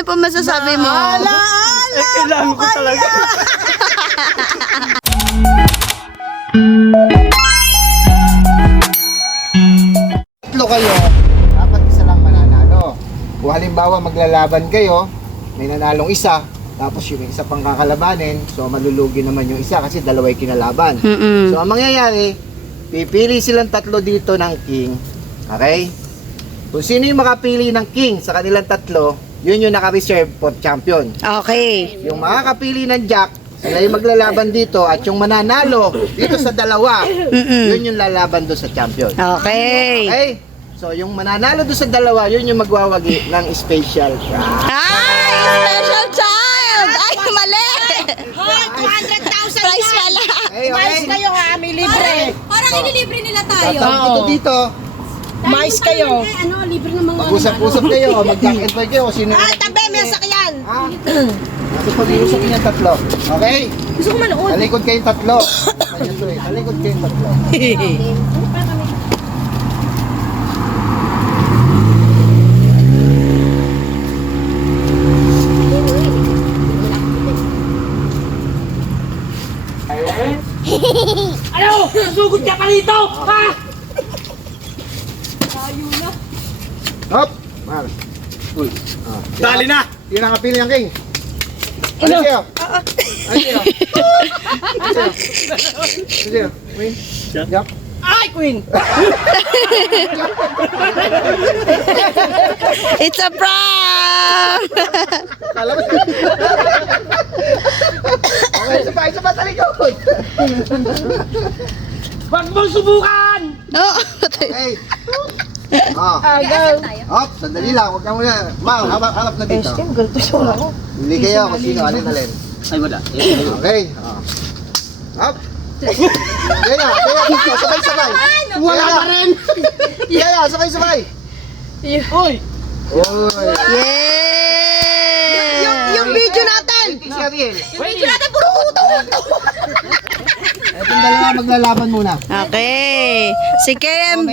ano po masasabi mo? Kailangan ko talaga. Tatlo kayo, dapat isa lang mananalo. Kung halimbawa maglalaban kayo, may nanalong isa, tapos yung isa pang kakalabanin, so malulugi naman yung isa kasi dalaway kinalaban. So ang mangyayari, pipili silang tatlo dito ng king. Okay? Kung sino yung makapili ng king sa kanilang tatlo, yun yung naka-reserve for champion. Okay. Yung makakapili ng jack, sila yung maglalaban dito at yung mananalo dito sa dalawa, yun yung lalaban doon sa champion. Okay. Okay? So yung mananalo doon sa dalawa, yun yung magwawagi ng special prize. Ay! Special child! Ay, mali! Hoy, 200,000 Prize pala. Okay, Mais kayo ha, may libre. Parang ililibre nila tayo. Tatapos dito, Mais kayo. Ano, libre ng mga mag-usap-usap kayo, mag-jack and fight kayo kung sino. Ay, tabi, may sakyan. Ha? Nasa pag-iusap niyo yung tatlo. Okay? Gusto ko manood. Talikod kayong tatlo. Kanya to eh. Talikod kayong tatlo. Ano? Sugod ka pa rito! Ha? Hop! Mar. Uy. Dali na! Yun ang kapili ng king. Ano sa'yo? Ano sa'yo? Ano sa'yo? Win? Jack? Ay, Queen. It's a prank! Kala mo. Okay, isa pa talikod. Huwag mong subukan! Oh, Okay. Hop, sandali lang. Huwag ka muna. Mal, harap na dito. Hindi kayo kung sino, alin. Ay, wala. Okay. Hop. Kaya, dito, sabay-sabay. Wala pa rin! Kaya, sabay-sabay. Uy! Uy. yeah! Yung video natin. Si Ariel. Yung video natin, puro utong-utong. Itong dalawa maglalaban muna. Okay. Si KMB,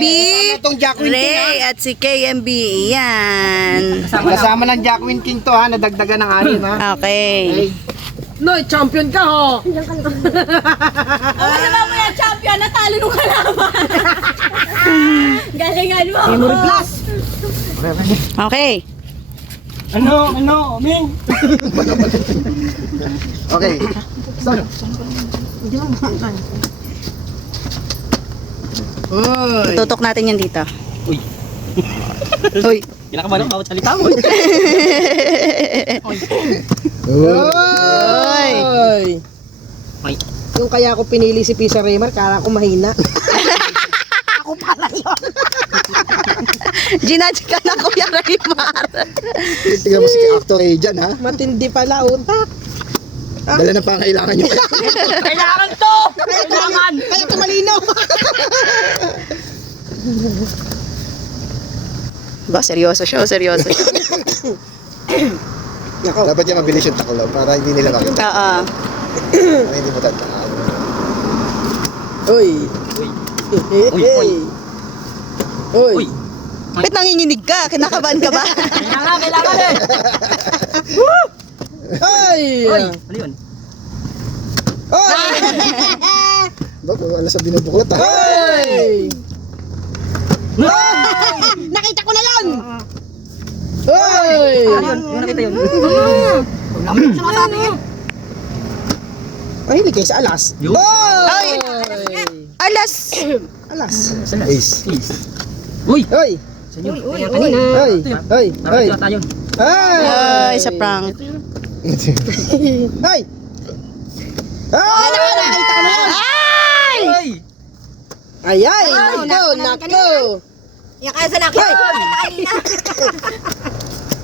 Itong Jacqueline King, Ray, at si KMB. Yan. Kasama ng Jacqueline King to ha, nadagdagan ng anim ha. Okay. Noy, champion ka ho. Kasama mo yung champion, natalo nung kalaban. Galingan mo. Memory plus. Okay. Ano, Ming? Okay. Start. Uy. Tutok natin yan dito. Uy. Uy. Kinakabahan ako bawat salita mo. Uy. Ay. Yung kaya ako pinili si Pisa Raymar, kala ko mahina. Ako pala yun. Ginadge ka na, Kuya Raymar. Tingnan mo si actor A dyan ha. Matindi pala, utak. Dala na pangailangan nyo. Kailangan to! Kailangan! Kaya tumalino. Ba, seryoso siya, seryoso siya. Dapat niya mabilis yung taklo para hindi nila makita. Oo. Para hindi mo tandaan. Uy. Uy. Uy. Uy. Uy. Ba't nanginginig ka? Kinakabahan ka ba? Kailangan eh! Ay. Uy! Ano yun? Ay. Bago, alas sa binubuklat ha. Ay. Nakita ko na lang. Ay. Ano yun? Yung nakita yun? Ay, hindi kayo sa alas. Yun. Ay! Alas! Alas. Ace. Uy! Ay. Sanyo. Ay. Ito yun. Ay. Ay. Tara tayo. Ay. Ay, sa prank. Ay. Ay. Nakita ko na yan. Ay! Uy! Ay, ay. Nako, nako. Yan kaya sa nakita.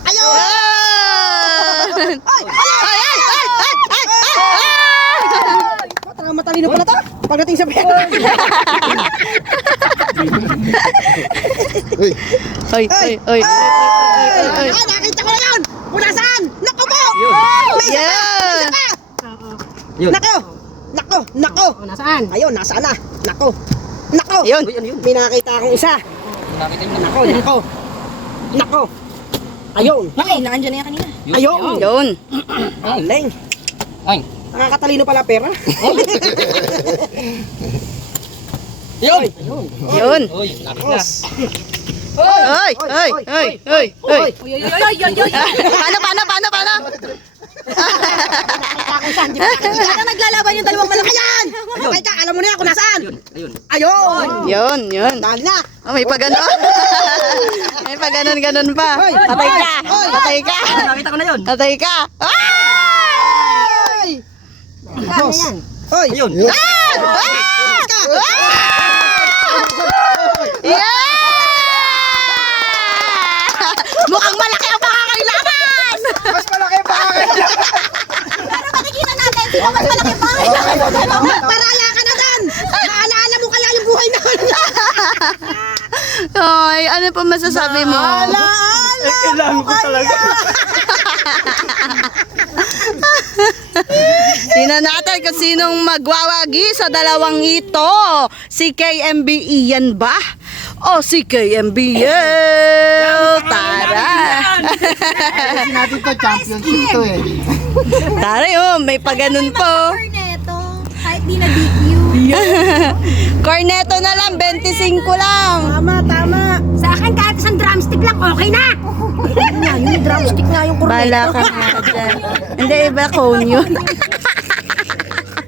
Ayaw. Ay! Ay! Ay! Ay! Ay! Talaga matalino pala to. Pagdating sa pera. Uy. Ay! Ay! Ay! Ay! Nakita ko na yan. Mula saan? Nako po. Yeah! Yun. Nako. Nako. Nako. Nasaan? Ayun, nasaan na? Nako. Nako. Yun. Uy, ano yun? May nakita akong isa. Nakita yun. Nako, nako. Nako. Ayun. Ay, naandyan na yan kanina. Ayun. Yun. Galing. Ay. Nakakatalino pala pera. Yun. Yun. Uy, lapit na. Oy, oy, oy, oy, oy. Uy, uy, uy, uy, uy. Paano? Ano naglalaban yung dalawang malaki? Ayan! Okay ka, alam mo na yan kung nasaan. Ayun. Ayun! Yun. Dali na! Oh, may paganon. May paganon pa. Patay ka. Patay ka. Nakita ko na yun. Patay ka. Ay! Boss! Oy! Ayun. Yeah! Mukhang malaki ang makakailaban! Mas malaki pa kayo. Pero makikita natin, sino mas malaki pa? Paraya ka na dan! Naalaala mo kaya yung buhay na Ay, ano pa masasabi mo? Kailangan ko talaga. Tingnan natin kung sinong magwawagi sa dalawang ito. Si KMB Ian ba? O si KMB Yel? Tara! Kasi natin to, championship to eh. Tara may paganon po. Corneto, kahit di na DQ. Corneto na lang, 25 lang. Tama! Sa akin, kahit isang drumstick lang, okay na. Yung drumstick nga yung Bala ka nga dyan. Hindi, iba cone yun.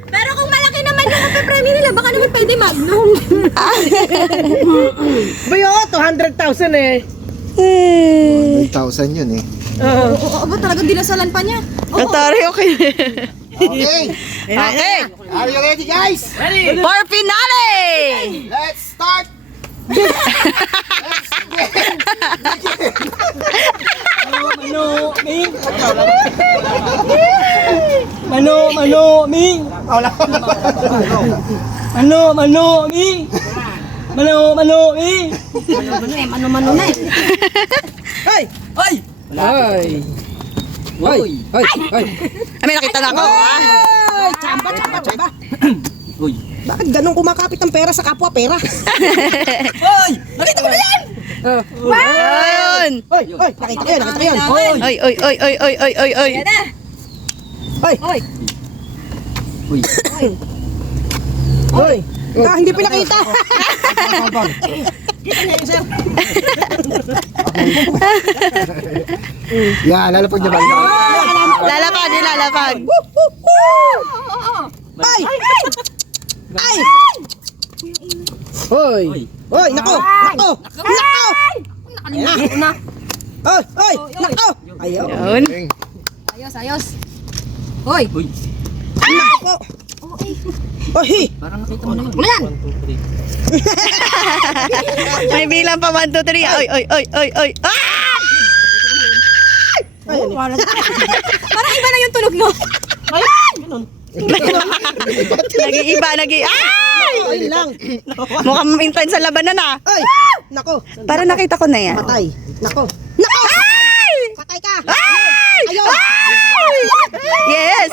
Pero kung malaki naman yung kape-premyo nila, baka naman pwede Magnum. Bayo, 200,000 eh. 1,000 yun eh. Oo, ba talagang dinasalan pa niya? Atari, okay. Okay. Okay, Are you ready guys? for finale! Let's start! Mano, Ming. Mano, Ming. Mano na eh. Ay! Ay. Ay! Uy. Ay! May nakita na ako. Ay! Chamba! Uy. Bakit ganun kumakapit ang pera sa kapwa pera? Ay. Nakita ko na yan. Ayun! Oy! Nakita ko yun! Oy, oy, oy, oy, oy, oy, oy, oy. Yan na. Oy! Oy. Uy. Oy! Hindi pinakita! Yan, lalapag niya ba? Lalapag, lalapag. Ay! Ay! Oy! Oy! Nako! Nako! Nakalimutan na. Oy! Nako! Ayaw! Yun. Ayos. Oy. Uy. Nako! Oy! Parang nakita mo na yun. Ano yan? 1, 2, 3. May bilang pa 1, 2, 3. Oy, oy, oy, oy, oy. Ah! Parang iba na yung tunog mo. Nag-iiba, Ay! Oy lang! Mukhang intense sa labanan ah. Oy! Nako! Para nakita ko na yan. Patay! Nako! Nako! Ay! Patay ka! Ay! Ayun! Ay! Yes!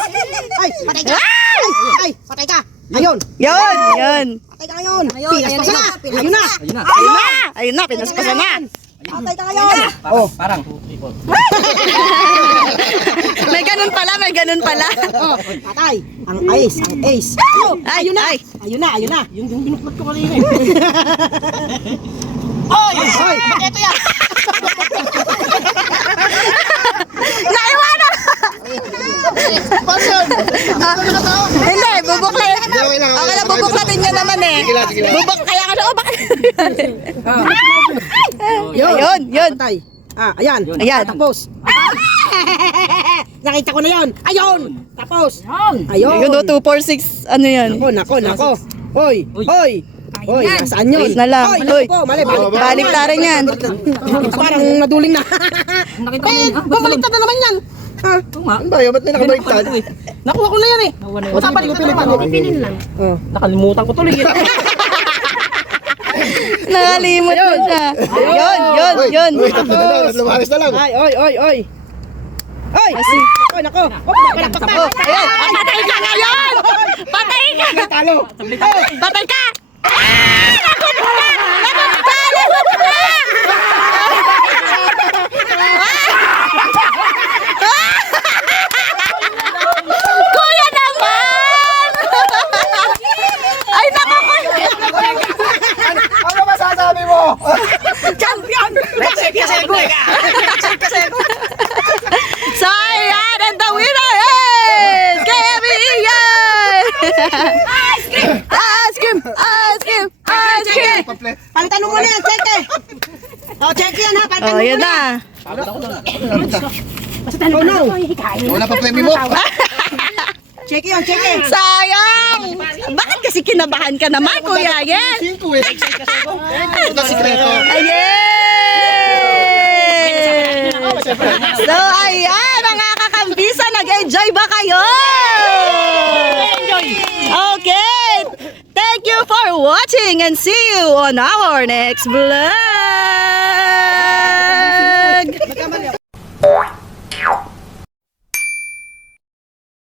Ay! Patay ka! Ay! Ay! Patay ka! Ayun! Yun. Patay ka ngayon! Ayun, Pinaspas ayun na! na, Ayun na! Ayun na. Ayun na, pinaspasan na. Patay ka ngayon! Parang. May ganun pala. Oh, patay! Ang ace! Ay, Ayun na! ay. Ayun na! Yung binuklat ko kanina eh. Oy! Bakit yan? Naiwanan! Hindi, bubuklat. Okay lang. Okay lang, bubuklatin nyo naman eh. Sige lang. Kaya ka bakit? Yun! Yun. Patay! Ayan! Ayan. Tapos! Nakita ko na yun! Ayun! Tapos! Ayun! Yun, 2, 4, 6, ano yan? Nako! Hoy! Hoy! Nasaan yun? Wait na lang. Hoy! Hoy. Naku po! Mali! Balik tarin yan. Parang naduling na! Nakita ko na yun. Bumaliktad na naman yan! Ha? Oo nga. Ano ba yun? Ba't may nakabaliktad? Nakuha ko na yan eh! Usapan ko pilitin lang. Nakalimutan ko tuloy. Nakalimot mo siya. Yun. Uy, tatlo na lang. Lumaris na lang. Ay! Nako! Nako! Ayan, patay ka ngayon! Patay ka! Talo! Patay ka! Ah! Naku na! Naku na! Oh, yan na. Wala pa premyo mo. Check yun, check yun. Sayang! Bakit kasi kinabahan ka naman, Kuya Yen? 5 eh. Ito sikreto. Ayay! So, ayan, mga kakambisa, nag-enjoy ba kayo? Okay! Thank you for watching and see you on our next vlog!